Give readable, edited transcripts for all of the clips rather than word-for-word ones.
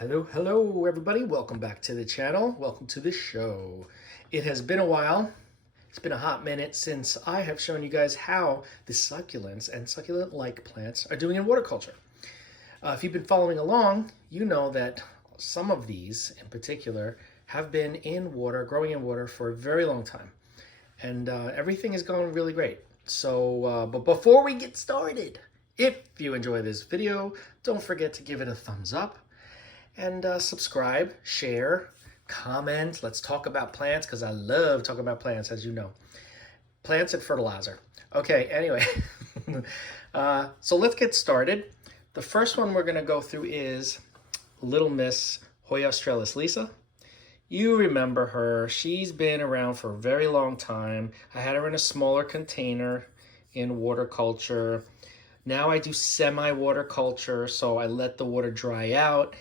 Hello everybody. Welcome back to the channel. Welcome to the show. It has been a while. It's been a hot minute since I have shown you guys how the succulents and succulent-like plants are doing in water culture. If you've been following along, you know that some of these in particular have been in water, growing in water for a very long time. And everything is going really great. So, but before we get started, if you enjoy this video, don't forget to give it a thumbs up. And subscribe, share, comment. Let's talk about plants because I love talking about plants, as you know. Plants and fertilizer. Okay, anyway. So let's get started. The first one we're going to go through is Little Miss Hoya australis Lisa. You remember her. She's been around for a very long time. I had her in a smaller container in water culture. Now I do semi-water culture, so I let the water dry out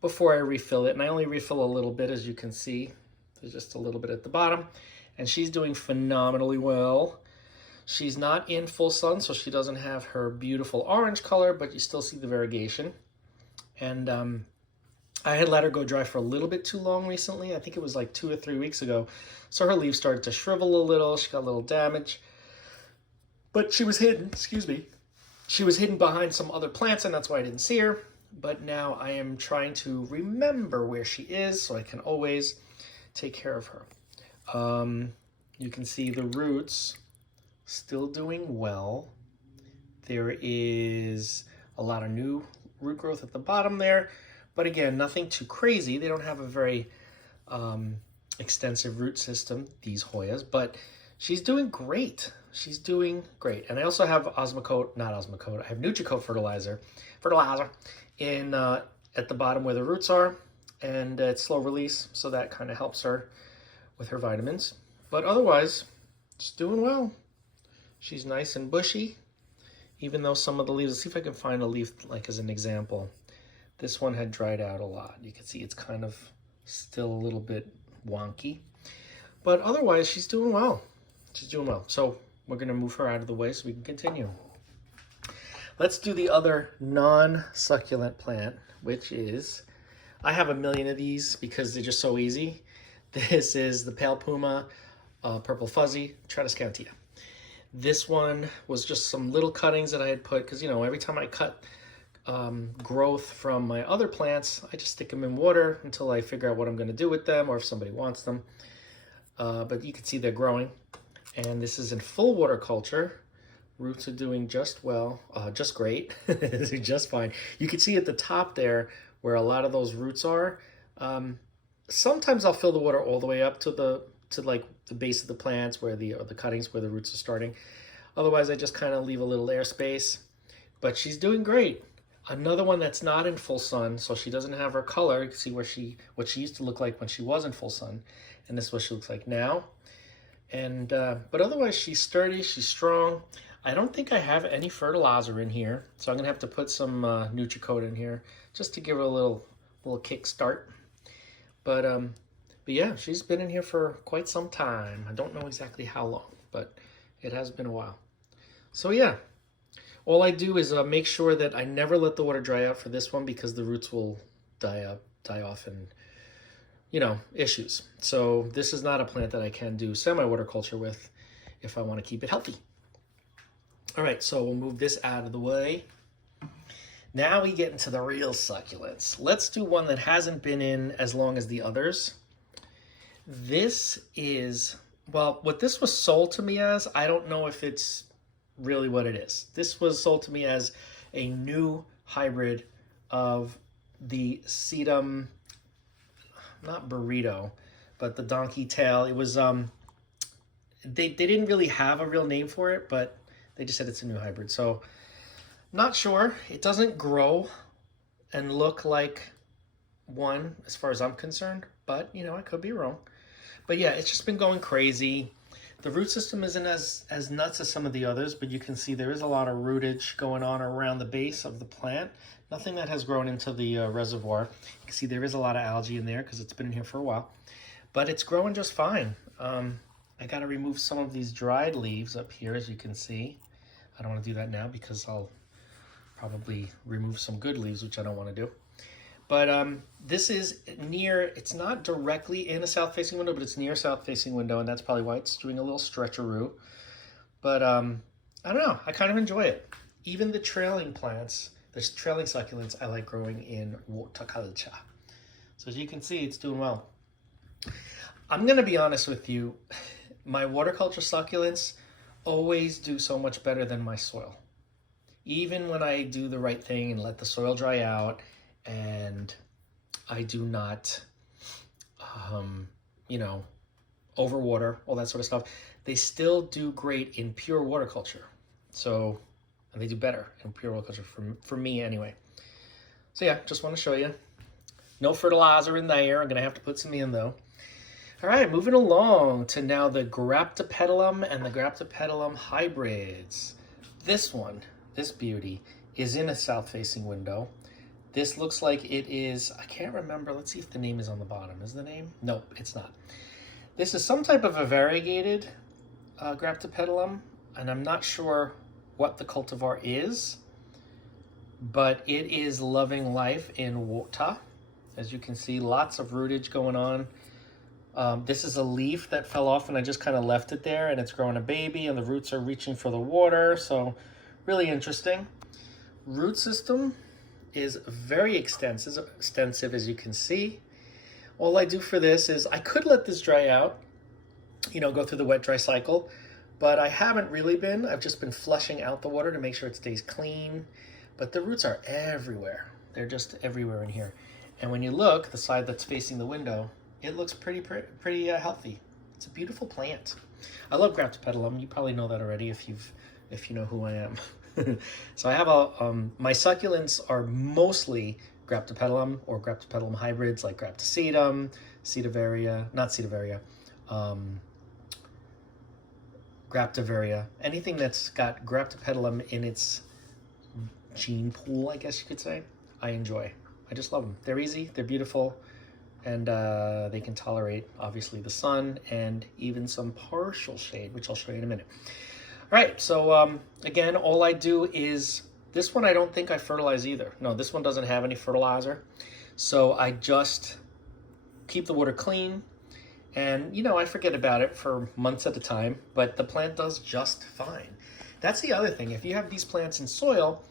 before I refill it, and I only refill a little bit, as you can see. There's just a little bit at the bottom, and she's doing phenomenally well. She's not in full sun, so she doesn't have her beautiful orange color, but you still see the variegation. And I had let her go dry for a little bit too long recently. I think it was like 2 or 3 weeks ago. So her leaves started to shrivel a little. She got a little damage, but she was hidden, excuse me. She was hidden behind some other plants, and that's why I didn't see her. But now I am trying to remember where she is so I can always take care of her. You can see the roots still doing well. There is a lot of new root growth at the bottom there. But again, nothing too crazy. They don't have a very extensive root system, these Hoyas, but she's doing great. She's doing great. And I also have I have NutriCoat fertilizer in at the bottom where the roots are, and it's slow release, so that kind of helps her with her vitamins. But otherwise, it's doing well. She's nice and bushy, even though some of the leaves, let's see if I can find a leaf like as an example. This one had dried out a lot. You can see it's kind of still a little bit wonky, but otherwise she's doing well. She's doing well. So we're gonna move her out of the way so we can continue. Let's do the other non-succulent plant, which is, I have a million of these because they're just so easy. This is the Pale Puma Purple Fuzzy Tradescantia. This one was just some little cuttings that I had put, because, you know, every time I cut growth from my other plants, I just stick them in water until I figure out what I'm going to do with them or if somebody wants them. But you can see they're growing. And this is in full water culture. Roots are doing just well, just great, just fine. You can see at the top there where a lot of those roots are. Sometimes I'll fill the water all the way up to like the base of the plants where the cuttings where the roots are starting. Otherwise, I just kind of leave a little airspace. But she's doing great. Another one that's not in full sun, so she doesn't have her color. You can see what she used to look like when she was in full sun, and this is what she looks like now. And but otherwise, she's sturdy. She's strong. I don't think I have any fertilizer in here, so I'm gonna have to put some NutriCoat in here just to give her a little kick start. But yeah, she's been in here for quite some time. I don't know exactly how long, but it has been a while. So yeah, all I do is make sure that I never let the water dry out for this one because the roots will die off and, you know, issues. So this is not a plant that I can do semi-water culture with if I want to keep it healthy. All right, so we'll move this out of the way. Now we get into the real succulents. Let's do one that hasn't been in as long as the others. This is, well, what this was sold to me as, I don't know if it's really what it is. This was sold to me as a new hybrid of the sedum, not burrito, but the donkey tail. It was, they didn't really have a real name for it, but they just said it's a new hybrid. So not sure. It doesn't grow and look like one as far as I'm concerned, but you know, I could be wrong. But yeah, it's just been going crazy. The root system isn't as nuts as some of the others, but you can see there is a lot of rootage going on around the base of the plant. Nothing that has grown into the reservoir. You can see there is a lot of algae in there because it's been in here for a while, but it's growing just fine. I got to remove some of these dried leaves up here, as you can see. I don't want to do that now because I'll probably remove some good leaves, which I don't want to do. But this is near, it's not directly in a south-facing window, but it's near a south-facing window, and that's probably why it's doing a little stretcheroo. But I don't know, I kind of enjoy it. Even the trailing plants, the trailing succulents, I like growing in horticulture. So as you can see, it's doing well. I'm gonna be honest with you, my waterculture succulents always do so much better than my soil. Even when I do the right thing and let the soil dry out, and I do not, you know, overwater, all that sort of stuff, they still do great in pure waterculture. So, and they do better in pure waterculture for me anyway. So yeah, just want to show you. No fertilizer in there. I'm going to have to put some in though. All right, moving along to now the Graptopetalum and the Graptopetalum hybrids. This one, this beauty, is in a south-facing window. This looks like it is, I can't remember. Let's see if the name is on the bottom. Is the name? Nope, it's not. This is some type of a variegated Graptopetalum, and I'm not sure what the cultivar is, but it is loving life in water. As you can see, lots of rootage going on. This is a leaf that fell off and I just kind of left it there, and it's growing a baby and the roots are reaching for the water. So really interesting. Root system is very extensive as you can see. All I do for this is I could let this dry out, you know, go through the wet dry cycle, but I haven't really been. I've just been flushing out the water to make sure it stays clean. But the roots are everywhere. They're just everywhere in here. And when you look, the side that's facing the window, it looks pretty healthy. It's a beautiful plant. I love Graptopetalum. You probably know that already if you know who I am. So I have my succulents are mostly Graptopetalum or Graptopetalum hybrids like Graptosetum, Graptovaria. Anything that's got Graptopetalum in its gene pool, I guess you could say, I enjoy. I just love them. They're easy, they're beautiful, and they can tolerate, obviously, the sun and even some partial shade, which I'll show you in a minute. All right, so again, all I do is, this one I don't think I fertilize either. No, this one doesn't have any fertilizer. So I just keep the water clean, and you know, I forget about it for months at a time, but the plant does just fine. That's the other thing. If you have these plants in soil,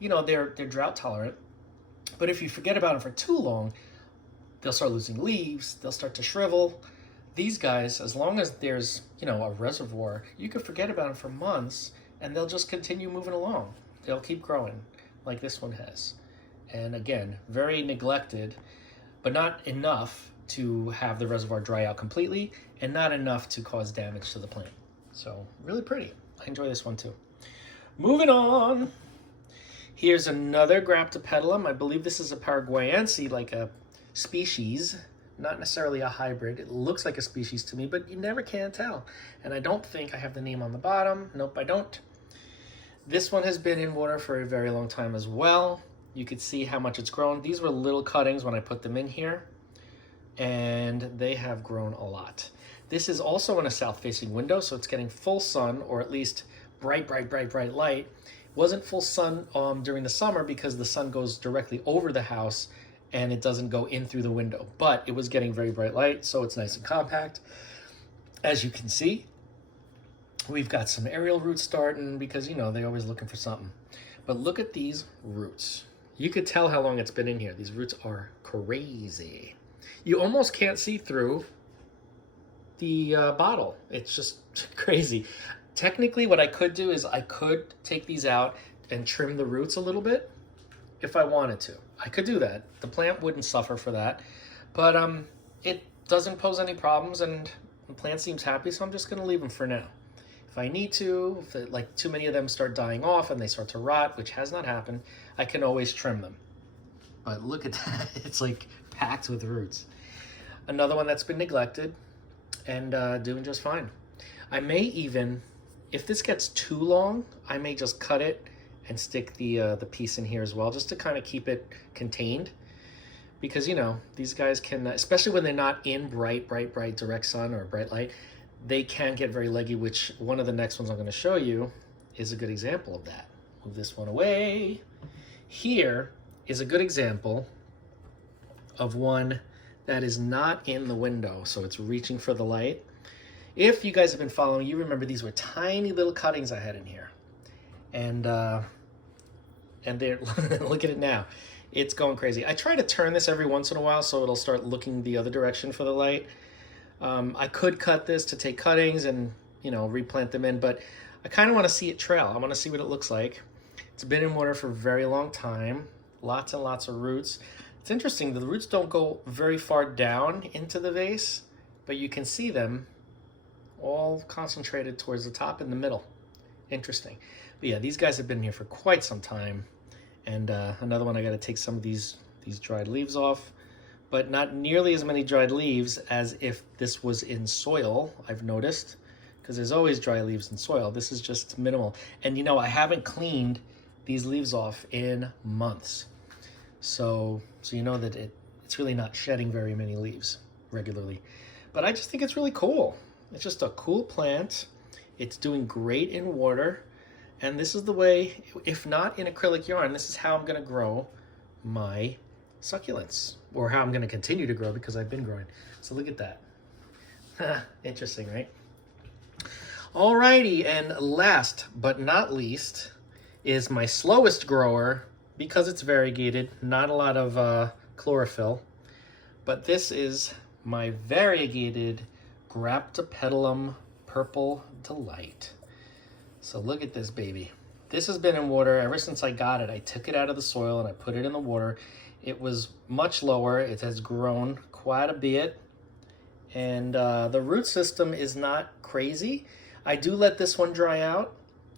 you know, they're drought tolerant, but if you forget about them for too long, they'll start losing leaves, they'll start to shrivel. These guys, as long as there's, you know, a reservoir, you can forget about them for months and they'll just continue moving along. They'll keep growing like this one has. And again, very neglected, but not enough to have the reservoir dry out completely and not enough to cause damage to the plant. So really pretty. I enjoy this one too. Moving on. Here's another Graptopetalum. I believe this is a Paraguayense, like a species, not necessarily a hybrid. It looks like a species to me, but you never can tell. And I don't think I have the name on the bottom. Nope, I don't. This one has been in water for a very long time as well. You could see how much it's grown. These were little cuttings when I put them in here, and they have grown a lot. This is also in a south-facing window, so it's getting full sun, or at least bright light. Wasn't full sun during the summer because the sun goes directly over the house and it doesn't go in through the window, but it was getting very bright light, so it's nice and compact. As you can see, we've got some aerial roots starting because, you know, they're always looking for something. But look at these roots. You could tell how long it's been in here. These roots are crazy. You almost can't see through the bottle. It's just crazy. Technically, what I could do is I could take these out and trim the roots a little bit if I wanted to. I could do that. The plant wouldn't suffer for that, but it doesn't pose any problems and the plant seems happy, so I'm just going to leave them for now. If I need to, if like too many of them start dying off and they start to rot, which has not happened, I can always trim them. But look at that. It's like packed with roots. Another one that's been neglected and doing just fine. I may even, if this gets too long, I may just cut it and stick the piece in here as well, just to kind of keep it contained. Because, you know, these guys can, especially when they're not in bright direct sun or bright light, they can get very leggy, which one of the next ones I'm going to show you is a good example of that. Move this one away. Here is a good example of one that is not in the window, so it's reaching for the light. If you guys have been following, you remember these were tiny little cuttings I had in here. And they're, look at it now. It's going crazy. I try to turn this every once in a while so it'll start looking the other direction for the light. I could cut this to take cuttings and, you know, replant them in, but I kind of want to see it trail. I want to see what it looks like. It's been in water for a very long time. Lots and lots of roots. It's interesting, the roots don't go very far down into the vase, but you can see them all concentrated towards the top and the middle. Interesting. But yeah, these guys have been here for quite some time. And another one, I got to take some of these dried leaves off, but not nearly as many dried leaves as if this was in soil, I've noticed, because there's always dry leaves in soil. This is just minimal. And you know, I haven't cleaned these leaves off in months. So you know that it's really not shedding very many leaves regularly. But I just think it's really cool. It's just a cool plant. It's doing great in water. And this is the way, if not in acrylic yarn, this is how I'm going to grow my succulents. Or how I'm going to continue to grow, because I've been growing. So look at that. Interesting, right? Alrighty, and last but not least is my slowest grower, because it's variegated, not a lot of chlorophyll. But this is my variegated Graptopetalum Purple Delight. So look at this baby. This has been in water ever since I got it. I took it out of the soil and I put it in the water. It was much lower. It has grown quite a bit. And the root system is not crazy. I do let this one dry out.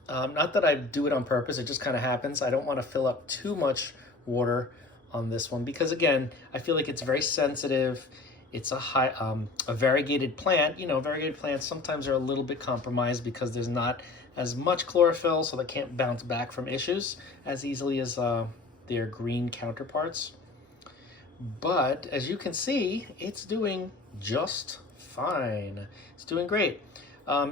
Not that I do it on purpose, it just kind of happens. I don't want to fill up too much water on this one because, again, I feel like it's very sensitive. It's a variegated plant. You know, variegated plants sometimes are a little bit compromised because there's not as much chlorophyll, so they can't bounce back from issues as easily as their green counterparts. But as you can see, it's doing just fine. It's doing great.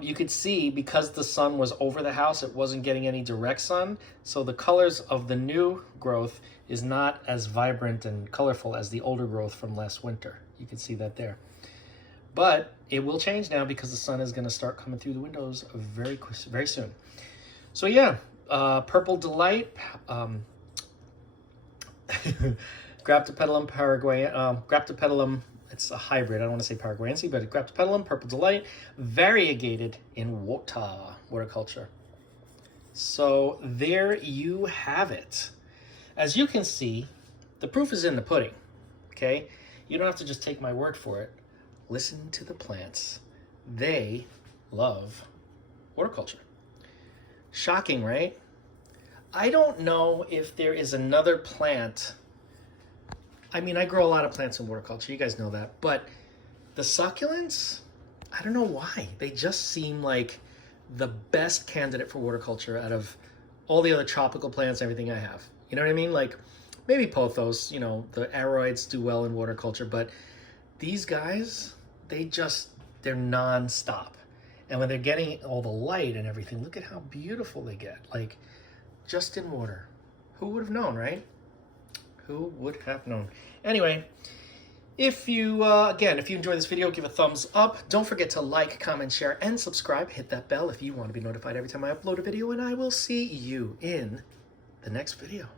You could see because the sun was over the house, it wasn't getting any direct sun. So the colors of the new growth is not as vibrant and colorful as the older growth from last winter. You can see that there. But it will change now because the sun is going to start coming through the windows very soon. So yeah, Purple Delight, Graptopetalum Paraguayan, Graptopetalum, it's a hybrid, I don't want to say Paraguayancy, but Graptopetalum Purple Delight, variegated in waterculture. So there you have it. As you can see, the proof is in the pudding, okay? You don't have to just take my word for it. Listen to the plants. They love waterculture. Shocking, right? I don't know if there is another plant. I mean, I grow a lot of plants in waterculture. You guys know that. But the succulents, I don't know why. They just seem like the best candidate for waterculture out of all the other tropical plants, everything I have. You know what I mean? Like maybe pothos, you know, the aroids do well in waterculture, but these guys, they're non-stop. And when they're getting all the light and everything, look at how beautiful they get. Like, just in water. Who would have known, right? Who would have known? Anyway, if you, again, if you enjoyed this video, give a thumbs up. Don't forget to like, comment, share, and subscribe. Hit that bell if you want to be notified every time I upload a video, and I will see you in the next video.